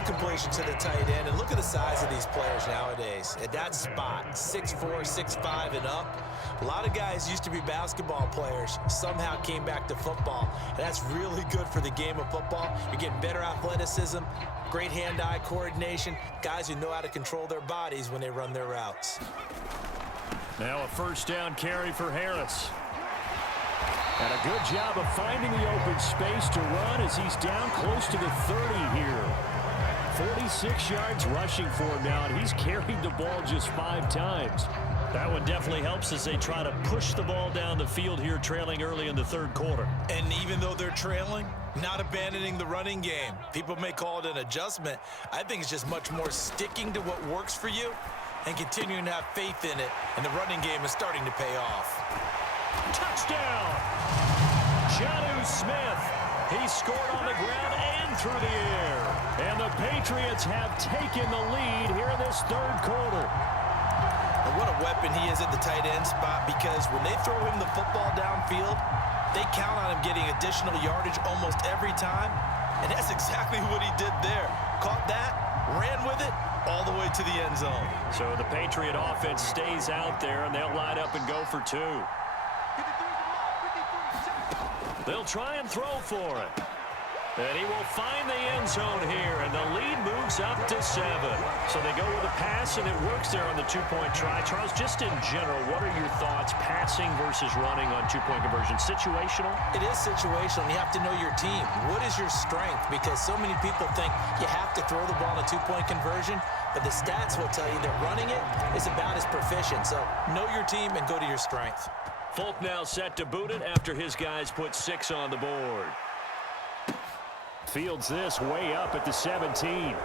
a completion to the tight end, and look at the size of these players nowadays. At that spot, 6'4", 6'5", and up. A lot of guys used to be basketball players, somehow came back to football, and that's really good for the game of football. You're getting better athleticism, great hand-eye coordination, guys who know how to control their bodies when they run their routes. Now a first down carry for Harris. And a good job of finding the open space to run as he's down close to the 30 here. 46 yards rushing for him now, and he's carried the ball just 5 times. That one definitely helps as they try to push the ball down the field here, trailing early in the third quarter. And even though they're trailing, not abandoning the running game. People may call it an adjustment. I think it's just much more sticking to what works for you and continuing to have faith in it. And the running game is starting to pay off. Touchdown! Jonnu Smith. He scored on the ground and through the air. And the Patriots have taken the lead here in this third quarter. And what a weapon he is at the tight end spot, because when they throw him the football downfield, they count on him getting additional yardage almost every time. And that's exactly what he did there. Caught that, ran with it, all the way to the end zone. So the Patriot offense stays out there, and they'll line up and go for 2. They'll try and throw for it. And he will find the end zone here, and the lead moves up to 7. So they go with a pass, and it works there on the 2-point try. Charles, just in general, what are your thoughts passing versus running on 2-point conversion? Situational? It is situational. You have to know your team. What is your strength? Because so many people think you have to throw the ball in a 2-point conversion, but the stats will tell you that running it is about as proficient. So know your team and go to your strength. Folk now set to boot it after his guys put 6 on the board. Fields this way up at the 17. And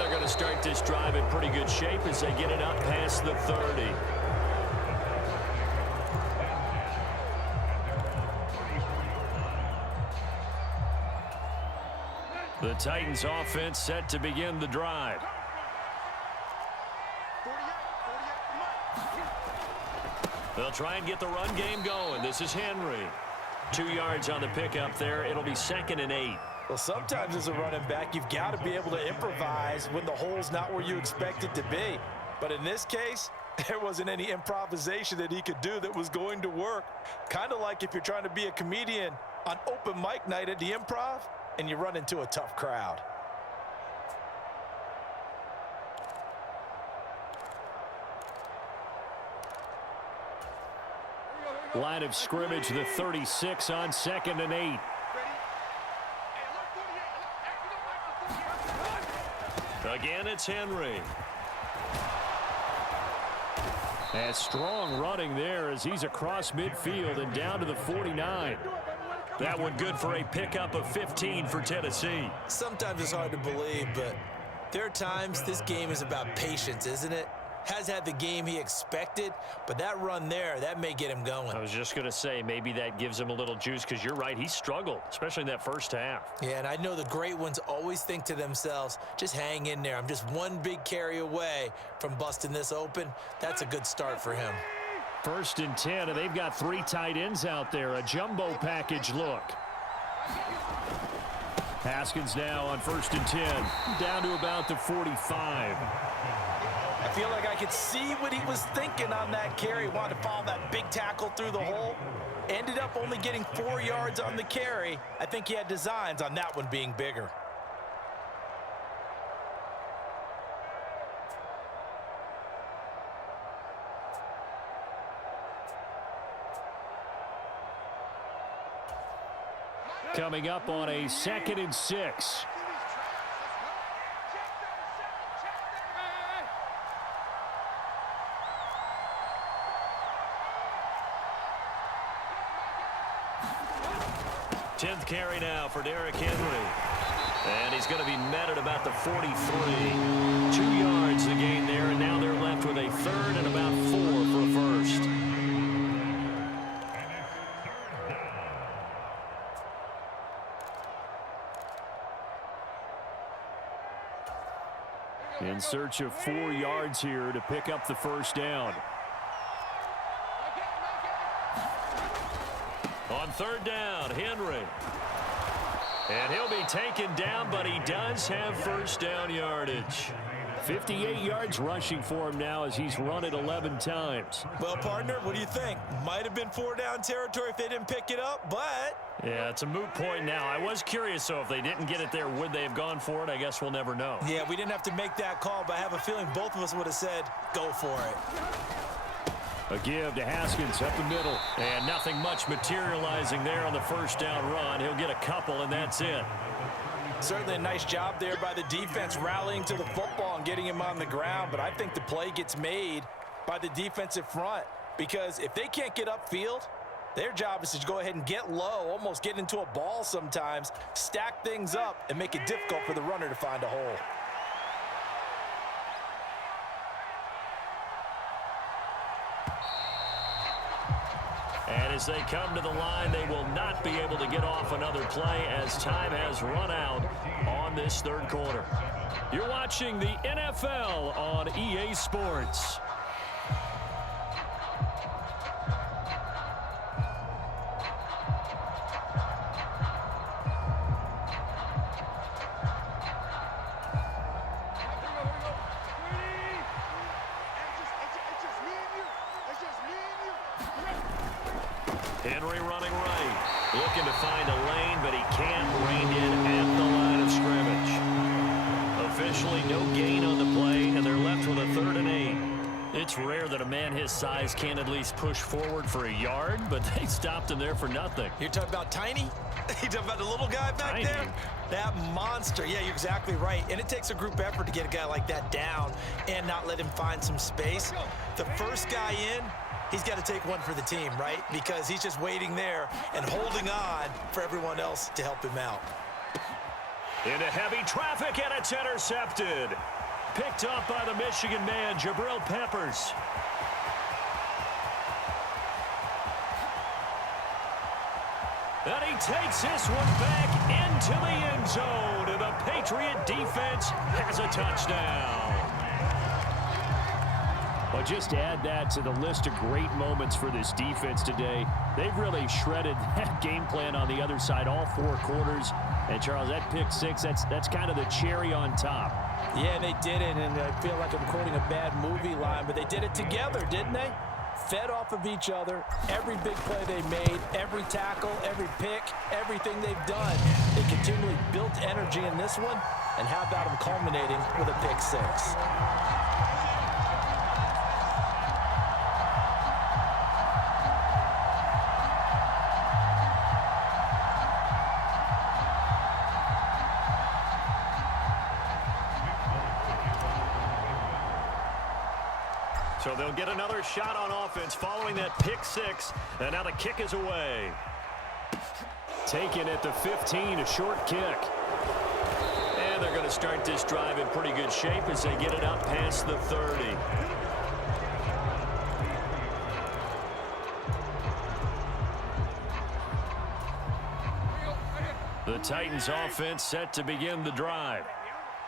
they're going to start this drive in pretty good shape as they get it up past the 30. The Titans offense set to begin the drive. They'll try and get the run game going. This is Henry. 2 yards on the pickup there. It'll be 2nd and 8. Well, sometimes as a running back, you've got to be able to improvise when the hole's not where you expect it to be. But in this case, there wasn't any improvisation that he could do that was going to work. Kind of like if you're trying to be a comedian on open mic night at the Improv and you run into a tough crowd. Line of scrimmage, the 36 on 2nd and 8. Again, it's Henry. And strong running there as he's across midfield and down to the 49. That one good for a pickup of 15 for Tennessee. Sometimes it's hard to believe, but there are times this game is about patience, isn't it? Has had the game he expected, but that run there, that may get him going. I was just going to say, maybe that gives him a little juice, because you're right, he struggled, especially in that first half. Yeah, and I know the great ones always think to themselves, just hang in there. I'm just one big carry away from busting this open. That's a good start for him. 1st and 10, and they've got 3 tight ends out there. A jumbo package look. Haskins now on 1st and 10, down to about the 45. I feel like I could see what he was thinking on that carry. Wanted to follow that big tackle through the hole. Ended up only getting 4 yards on the carry. I think he had designs on that one being bigger. Coming up on a 2nd and 6. Tenth carry now for Derrick Henry. And he's going to be met at about the 43. 2 yards the gain there, and now they're left with a 3rd and about 4 for a first. In search of 4 yards here to pick up the first down. On 3rd down, Henry. And he'll be taken down, but he does have first down yardage. 58 yards rushing for him now as he's run it 11 times. Well, partner, what do you think? Might have been 4-down territory if they didn't pick it up, but... Yeah, it's a moot point now. I was curious, so if they didn't get it there, would they have gone for it? I guess we'll never know. Yeah, we didn't have to make that call, but I have a feeling both of us would have said, go for it. A give to Haskins up the middle. And nothing much materializing there on the first down run. He'll get a couple, and that's it. Certainly a nice job there by the defense rallying to the football and getting him on the ground, but I think the play gets made by the defensive front because if they can't get upfield, their job is to go ahead and get low, almost get into a ball sometimes, stack things up, and make it difficult for the runner to find a hole. And as they come to the line, they will not be able to get off another play as time has run out on this third quarter. You're watching the NFL on EA Sports. Henry running right, looking to find a lane, but he can't rein in at the line of scrimmage. Officially no gain on the play, and they're left with a 3rd and 8. It's rare that a man his size can't at least push forward for a yard, but they stopped him there for nothing. You're talking about Tiny? You're talking about the little guy back there? That monster. Yeah, you're exactly right. And it takes a group effort to get a guy like that down and not let him find some space. The first guy in, he's got to take one for the team, right? Because he's just waiting there and holding on for everyone else to help him out. Into heavy traffic, and it's intercepted. Picked up by the Michigan man, Jabril Peppers. And he takes this one back into the end zone, and the Patriot defense has a touchdown. Well, just to add that to the list of great moments for this defense today, they've really shredded that game plan on the other side all 4 quarters. And, Charles, that pick 6, that's kind of the cherry on top. Yeah, they did it, and I feel like I'm quoting a bad movie line, but they did it together, didn't they? Fed off of each other, every big play they made, every tackle, every pick, everything they've done. They continually built energy in this one, and how about them culminating with a pick 6? So they'll get another shot on offense following that pick 6, and now the kick is away. Taken at the 15, a short kick. And they're going to start this drive in pretty good shape as they get it up past the 30. The Titans offense set to begin the drive.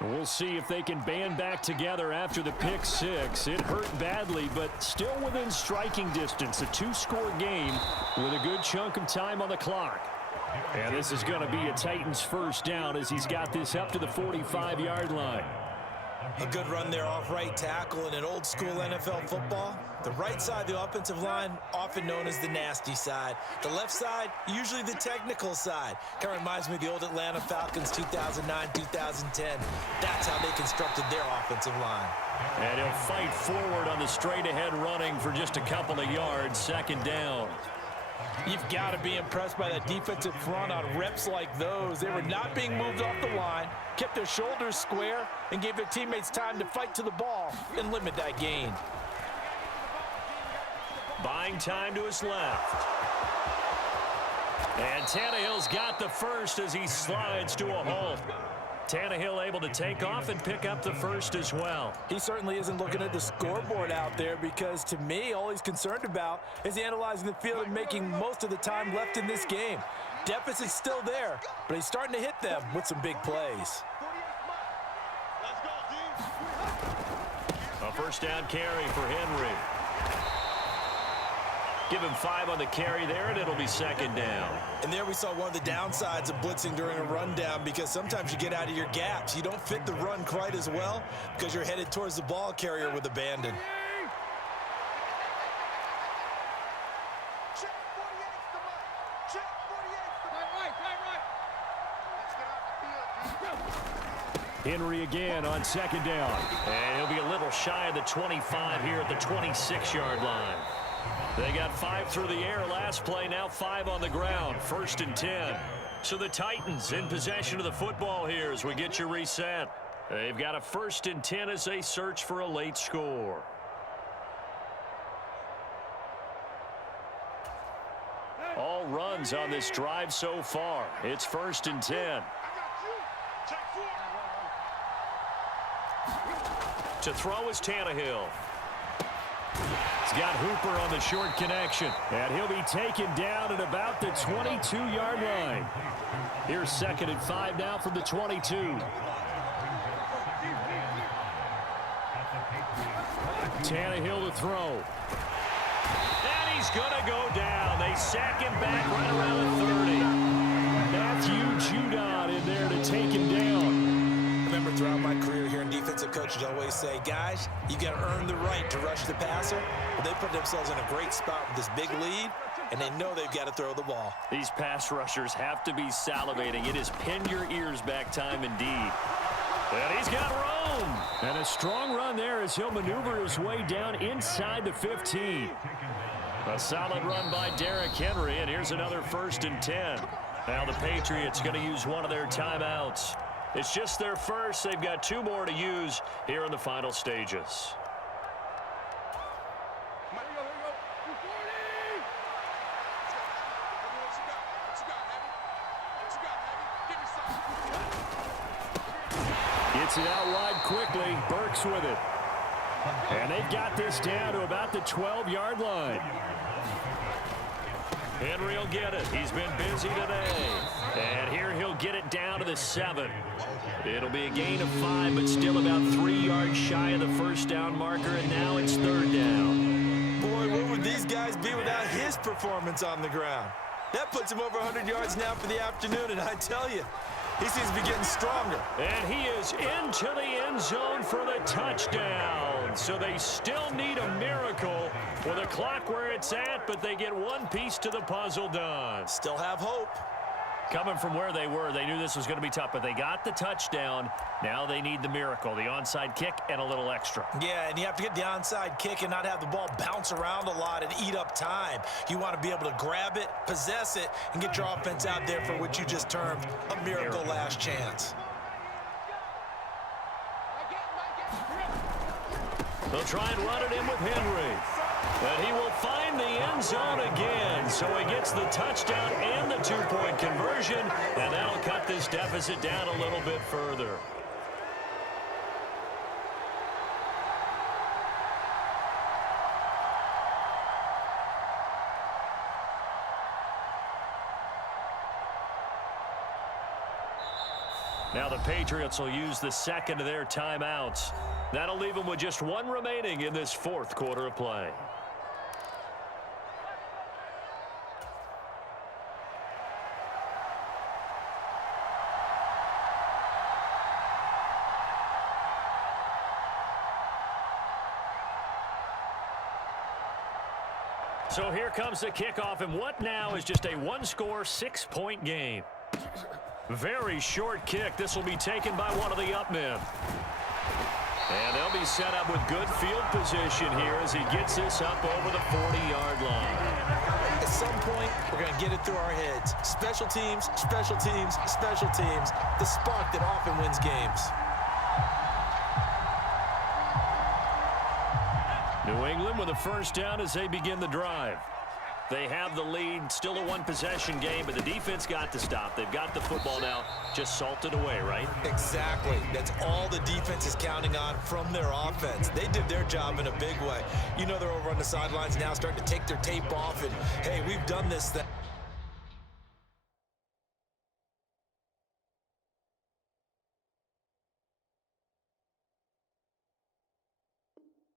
We'll see if they can band back together after the pick 6. It hurt badly, but still within striking distance. A 2-score game with a good chunk of time on the clock. And this is going to be a Titans first down as he's got this up to the 45-yard line. A good run there off right tackle in an old school NFL football. The right side of the offensive line, often known as the nasty side. The left side, usually the technical side. Kind of reminds me of the old Atlanta Falcons 2009, 2010. That's how they constructed their offensive line. And he'll fight forward on the straight-ahead running for just a couple of yards, 2nd down. You've got to be impressed by that defensive front on reps like those. They were not being moved off the line, kept their shoulders square, and gave their teammates time to fight to the ball and limit that gain. Buying time to his left. And Tannehill's got the first as he slides to a halt. Tannehill able to take off and pick up the first as well. He certainly isn't looking at the scoreboard out there because, to me, all he's concerned about is analyzing the field and making most of the time left in this game. Deficit's still there, but he's starting to hit them with some big plays. A first down carry for Henry. Give him 5 on the carry there, and it'll be second down. And there we saw one of the downsides of blitzing during a rundown, because sometimes you get out of your gaps. You don't fit the run quite as well because you're headed towards the ball carrier with abandon. Henry again on second down. And he'll be a little shy of the 25 here at the 26-yard line. They got 5 through the air last play, now 5 on the ground. 1st and 10. So the Titans in possession of the football here as we get you reset. They've got a 1st and 10 as they search for a late score. All runs on this drive so far. It's 1st and 10. To throw is Tannehill. He's got Hooper on the short connection. And he'll be taken down at about the 22-yard line. Here's 2nd and 5 now from the 22. Tannehill to throw. And he's going to go down. They sack him back right around the 30. Matthew Judon in there to take him down. I remember throughout my career here in defensive coaches always say, guys, you got to earn the right to rush the passer. But they put themselves in a great spot with this big lead, and they know they've got to throw the ball. These pass rushers have to be salivating. It is pin your ears back time indeed. And he's got room. And a strong run there as he'll maneuver his way down inside the 15. A solid run by Derrick Henry, and here's another 1st and 10. Now the Patriots going to use one of their timeouts. It's just their first. They've got 2 more to use here in the final stages. Gets it out wide quickly. Burks with it. And they've got this down to about the 12-yard line. Henry will get it. He's been busy today. And here he'll get it down to the 7. It'll be a gain of 5, but still about 3 yards shy of the 1st down marker, and now it's 3rd down. Boy, what would these guys be without his performance on the ground? That puts him over 100 yards now for the afternoon, and I tell you, he seems to be getting stronger. And he is into the end zone for the touchdown. So they still need a miracle with a clock where it's at, but they get one piece to the puzzle done. Still have hope. Coming from where they were, they knew this was going to be tough, but they got the touchdown. Now they need the miracle, the onside kick and a little extra. Yeah, and you have to get the onside kick and not have the ball bounce around a lot and eat up time. You want to be able to grab it, possess it, and get your offense out there for what you just termed a miracle last chance. They'll try and run it in with Henry. And he will find the end zone again. So he gets the touchdown and the 2-point conversion. And that'll cut this deficit down a little bit further. Now the Patriots will use the 2nd of their timeouts. That'll leave them with just 1 remaining in this 4th quarter of play. So here comes the kickoff, and what now is just a 1-score, 6-point game. Very short kick. This will be taken by one of the up men. And they'll be set up with good field position here as he gets this up over the 40-yard line. At some point, we're going to get it through our heads. Special teams, special teams, special teams. The spark that often wins games. New England with a 1st down as they begin the drive. They have the lead, still a 1-possession game, but the defense got to stop. They've got the football now, just salted away, right? Exactly. That's all the defense is counting on from their offense. They did their job in a big way. You know they're over on the sidelines now starting to take their tape off, and, hey, we've done this thing.